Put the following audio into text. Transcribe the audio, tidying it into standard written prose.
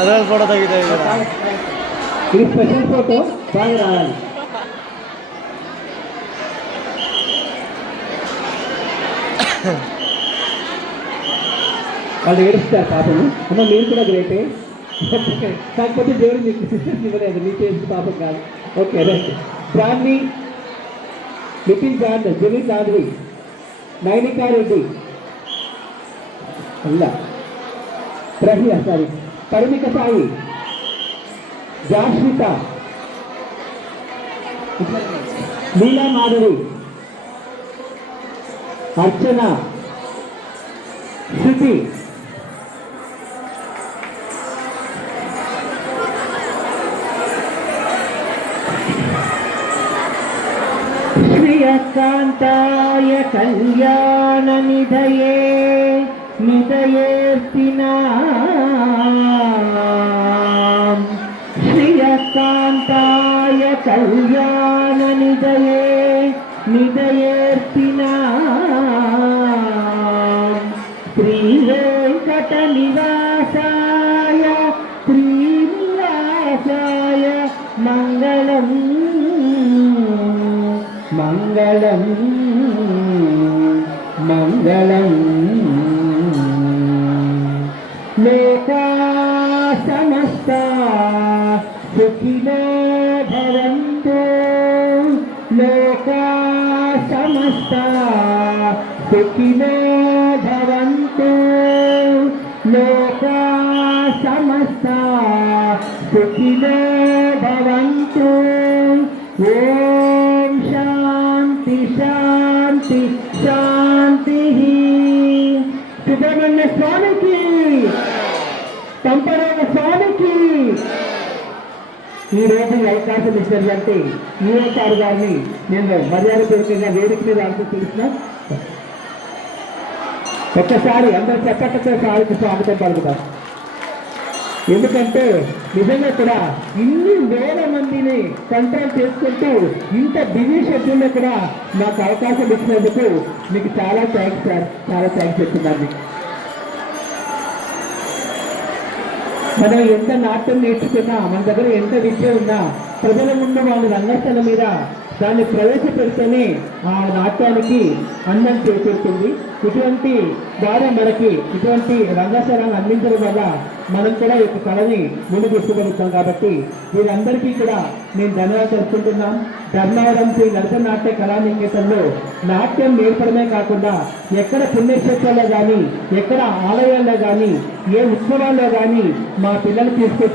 అదే ఫోటో తగ్గుతాయి ఇది స్పెషల్ ఫోటో బాగా రావాలి. వాళ్ళు ఏడుస్తారు పాపము. అమ్మ మీరు కూడా గ్రేటే, కాకపోతే దేవుడు మీకు సిస్టర్స్ ఇవ్వలేదు, మీ చేసిన పాపం కాదు. Okay right. Brahmani, little John, Jami Chandri, Nainika Reddy, Alla Prahya sorry Parimika Sai, Jashwitha, Leela Madhavi, Archana, Shruti, శ్రీయకాంతాయ కళ్యాణ నిధయే నిధయేర్తినా, శ్రీయకాంతాయ కళ్యాణ నిధయే నిధయేర్తినా, శ్రీ వెంకట నివాసాయ శ్రీనివాసాయ మంగళం మంగళం మంగళం. లోకా సమస్తా సుఖినో భవంతు, లోకా సమస్తా సుఖినో భవంతు, లోకా సమస్తా సుఖినో భవంతు. ఓం శాంతి శాంతి శాంతి. సుబ్రహ్మణ్య స్వామికి, కంపరామ స్వామికి. ఈ రోజు అవకాశం ఇచ్చినటువంటి యువసారి గారిని నేను మర్యాద పూర్వకంగా వేదిక మీద అనుకుంటున్నా. ఒక్కసారి అందరు చెప్పటతో సారికి స్వాగతం పలుకుతాం. ఎందుకంటే నిజంగా కూడా ఇన్ని వేల మందిని కంట్రోల్ చేసుకుంటూ ఇంత బిజీ షెడ్యూల్లో కూడా నాకు అవకాశం ఇచ్చినందుకు మీకు చాలా థ్యాంక్స్ సార్, చాలా థ్యాంక్స్ చెప్తున్నాను. మనం ఎంత నాట్యం నేర్చుకున్నా, మన దగ్గర ఎంత విద్య ఉన్నా, ప్రజల ముందు వాళ్ళ రంగస్థల మీద దాన్ని ప్రవేశపెడితేనే ఆ నాట్యానికి అందం చేకూరుతుంది. ఇటువంటి ద్వారా మనకి ఇటువంటి రంగస్థలాన్ని అందించడం వల్ల మనం కూడా ఈ కళని ముందు తీసుకువెళ్తాం. కాబట్టి వీరందరికీ కూడా నేను ధన్యవాదాలు తెలుసుకుంటున్నాం. ధర్మవరం శ్రీ నరసింహనాట్య కళానికేతన్లో నాట్యం నేర్పడమే కాకుండా ఎక్కడ పుణ్యక్షేత్రాల్లో కానీ, ఎక్కడ ఆలయాల్లో కానీ, ఏ ఉత్సవాల్లో కానీ మా పిల్లలు తీసుకొచ్చి